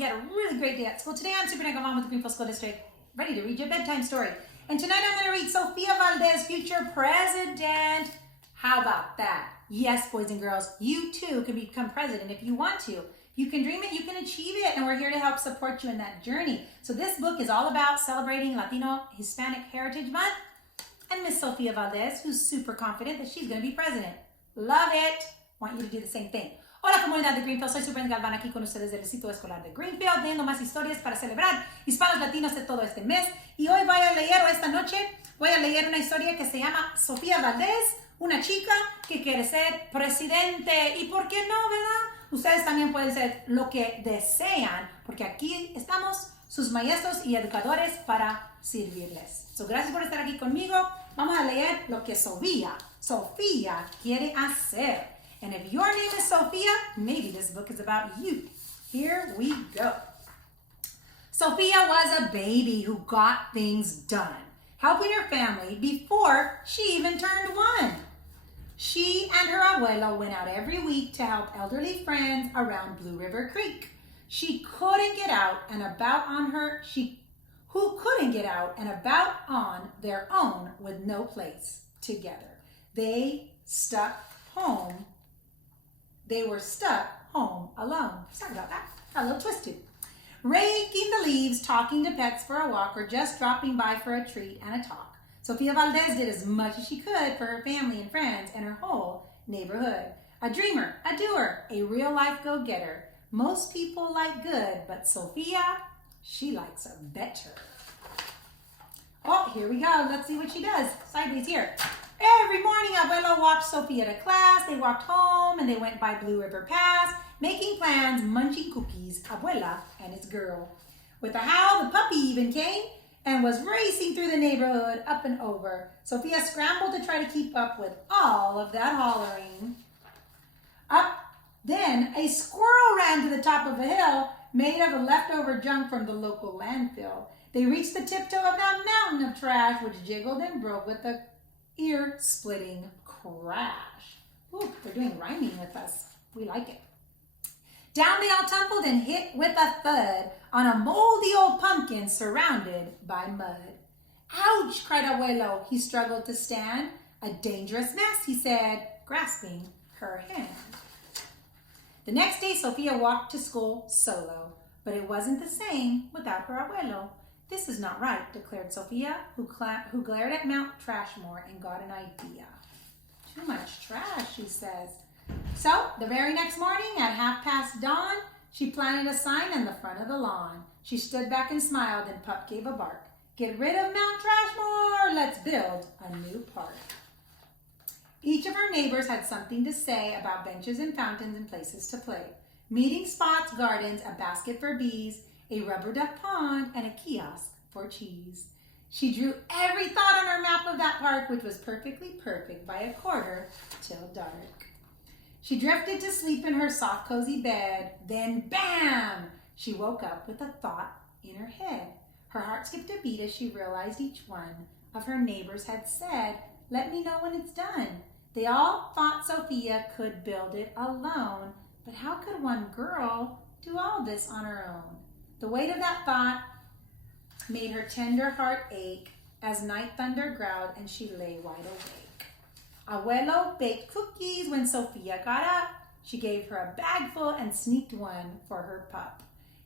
you had a really great day at school. Today I'm Superintendent Galvan with the Greenfield School District, ready to read your bedtime story. And tonight I'm going to read Sofia Valdez, future president. How about that? Yes, boys and girls, you too can become president if you want to. You can dream it, you can achieve it, and we're here to help support you in that journey. So this book is all about celebrating Latino Hispanic Heritage Month and Miss Sofia Valdez, who's super confident that she's going to be president. Love it. Want you to do the same thing. Hola comunidad de Greenfield, soy Superintendent Galvan aquí con ustedes del Distrito Escolar de Greenfield, teniendo más historias para celebrar hispanos latinos de todo este mes. Y hoy voy a leer, o esta noche, voy a leer una historia que se llama Sofia Valdez, una chica que quiere ser presidente. ¿Y por qué no, verdad? Ustedes también pueden ser lo que desean, porque aquí estamos sus maestros y educadores para servirles. So, gracias por estar aquí conmigo. Vamos a leer lo que Sofia quiere hacer. And if your name is Sofia, maybe this book is about you. Here we go. Sofia was a baby who got things done, helping her family before she even turned 1. She and her abuelo went out every week to help elderly friends around Blue River Creek. Who couldn't get out and about on their own with no place together. They were stuck home alone. Sorry about that. A little twisted. Raking the leaves, talking to pets for a walk, or just dropping by for a treat and a talk. Sofia Valdez did as much as she could for her family and friends and her whole neighborhood. A dreamer, a doer, a real-life go-getter. Most people like good, but Sofia, she likes a better. Oh, here we go. Let's see what she does. Sideways here. Every morning, Abuelo walked Sofia to class. They walked home and they went by Blue River Pass, making plans, munching cookies, Abuela and his girl. With a howl, the puppy even came and was racing through the neighborhood up and over. Sofia scrambled to try to keep up with all of that hollering. Then a squirrel ran to the top of a hill made of a leftover junk from the local landfill. They reached the tiptoe of that mountain of trash, which jiggled and broke with a ear-splitting crash. Ooh, they're doing rhyming with us. We like it. Down they all tumbled and hit with a thud on a moldy old pumpkin surrounded by mud. Ouch, cried Abuelo. He struggled to stand. A dangerous mess, he said, grasping her hand. The next day, Sofia walked to school solo, but it wasn't the same without her Abuelo. This is not right, declared Sofia, who glared at Mount Trashmore and got an idea. Too much trash, she says. So, the very next morning, at 6:30 dawn, she planted a sign on the front of the lawn. She stood back and smiled, and Pup gave a bark. Get rid of Mount Trashmore! Let's build a new park. Each of her neighbors had something to say about benches and fountains and places to play. Meeting spots, gardens, a basket for bees, a rubber duck pond, and a kiosk for cheese. She drew every thought on her map of that park, which was perfectly perfect by a quarter till dark. She drifted to sleep in her soft, cozy bed. Then, bam! She woke up with a thought in her head. Her heart skipped a beat as she realized each one of her neighbors had said, "Let me know when it's done." They all thought Sofia could build it alone, but how could one girl do all this on her own? The weight of that thought made her tender heart ache as night thunder growled and she lay wide awake. Abuelo baked cookies when Sofia got up. She gave her a bagful and sneaked one for her pup.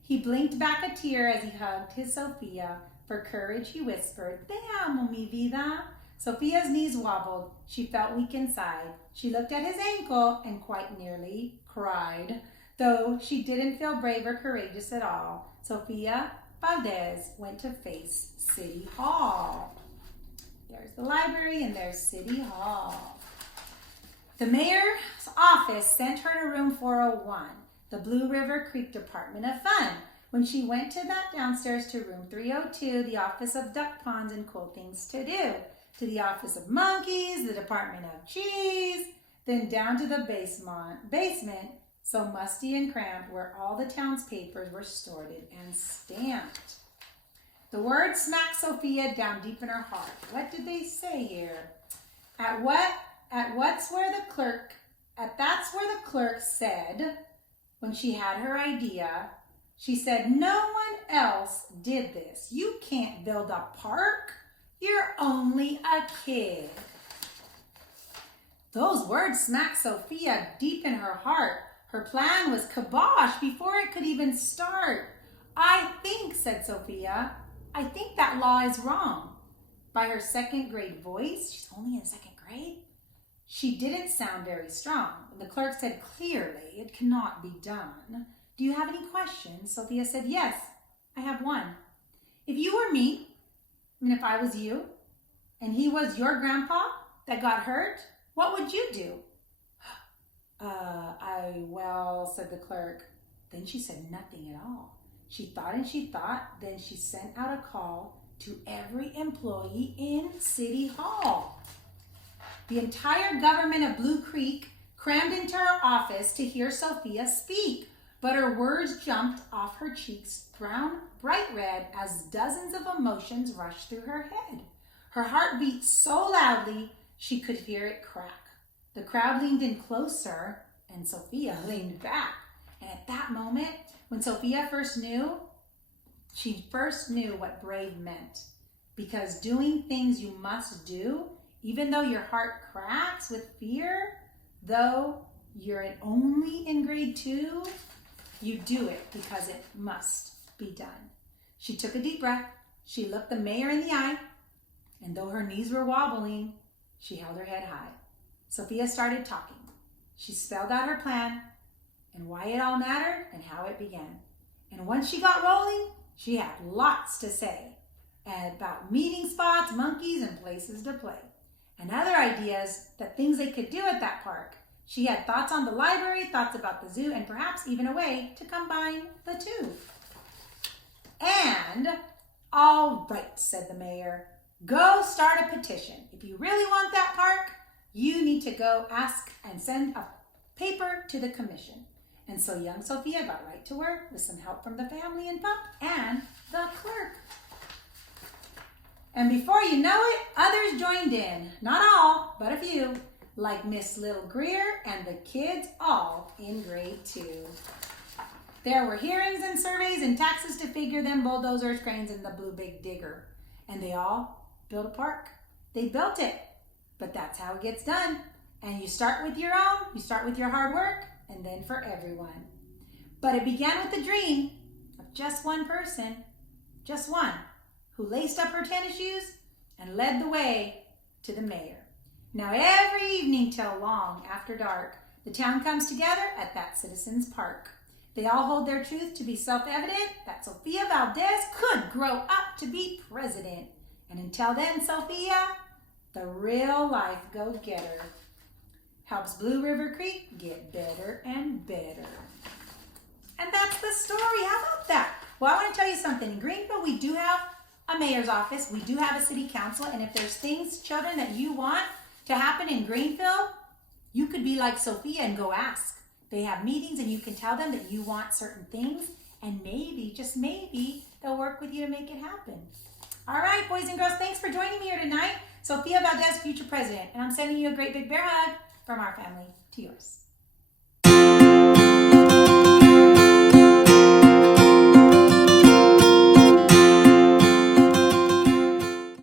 He blinked back a tear as he hugged his Sofia. For courage, he whispered, "Te amo, mi vida." Sofia's knees wobbled. She felt weak inside. She looked at his ankle and quite nearly cried. Though she didn't feel brave or courageous at all, Sofia Valdez went to face City Hall. There's the library and there's City Hall. The mayor's office sent her to room 401, the Blue River Creek Department of Fun. When she went to that downstairs to room 302, the office of duck ponds and cool things to do, to the office of monkeys, the Department of Cheese, then down to the basement, so musty and cramped, where all the town's papers were sorted and stamped. The words smacked Sofia down deep in her heart. What did they say here? That's where the clerk said, when she had her idea, She said, no one else did this. You can't build a park. You're only a kid. Those words smacked Sophia deep in her heart. Her plan was kibosh before it could even start. I think, said Sophia, I think that law is wrong. By her second grade voice, she's only in second grade, she didn't sound very strong. The clerk said clearly, it cannot be done. Do you have any questions? Sophia said, yes, I have one. If you were me, and if I was you, and he was your grandpa that got hurt, what would you do? Well, said the clerk. Then she said nothing at all. She thought and she thought, then she sent out a call to every employee in City Hall. The entire government of Blue Creek crammed into her office to hear Sophia speak, but her words jumped off her cheeks, brown, bright red, as dozens of emotions rushed through her head. Her heart beat so loudly she could hear it crack. The crowd leaned in closer, and Sophia leaned back. And at that moment, when Sophia she first knew what brave meant. Because doing things you must do, even though your heart cracks with fear, though you're only in grade 2, you do it because it must be done. She took a deep breath. She looked the mayor in the eye, and though her knees were wobbling, she held her head high. Sophia started talking. She spelled out her plan and why it all mattered and how it began. And once she got rolling, she had lots to say about meeting spots, monkeys, and places to play, and other ideas that things they could do at that park. She had thoughts on the library, thoughts about the zoo, and perhaps even a way to combine the two. And, all right, said the mayor, go start a petition. If you really want that park, you need to go ask and send a paper to the commission. And so young Sophia got right to work with some help from the family and pup and the clerk. And before you know it, others joined in. Not all, but a few, like Miss Little Greer and the kids all in grade 2. There were hearings and surveys and taxes to figure them, bulldozers, cranes, and the blue big digger. And they all built a park. They built it. But that's how it gets done. And you start with your own, you start with your hard work, and then for everyone. But it began with the dream of just one person, just one, who laced up her tennis shoes and led the way to the mayor. Now every evening till long after dark, the town comes together at that citizens' park. They all hold their truth to be self-evident that Sophia Valdez could grow up to be president. And until then, Sophia, the real-life go-getter, helps Blue River Creek get better and better. And that's the story. How about that? Well, I want to tell you something. In Greenville, we do have a mayor's office. We do have a city council. And if there's things, children, that you want to happen in Greenville, you could be like Sophia and go ask. They have meetings and you can tell them that you want certain things. And maybe, just maybe, they'll work with you to make it happen. All right, boys and girls, thanks for joining me here tonight. Sophia Valdez, future president. And I'm sending you a great big bear hug from our family to yours.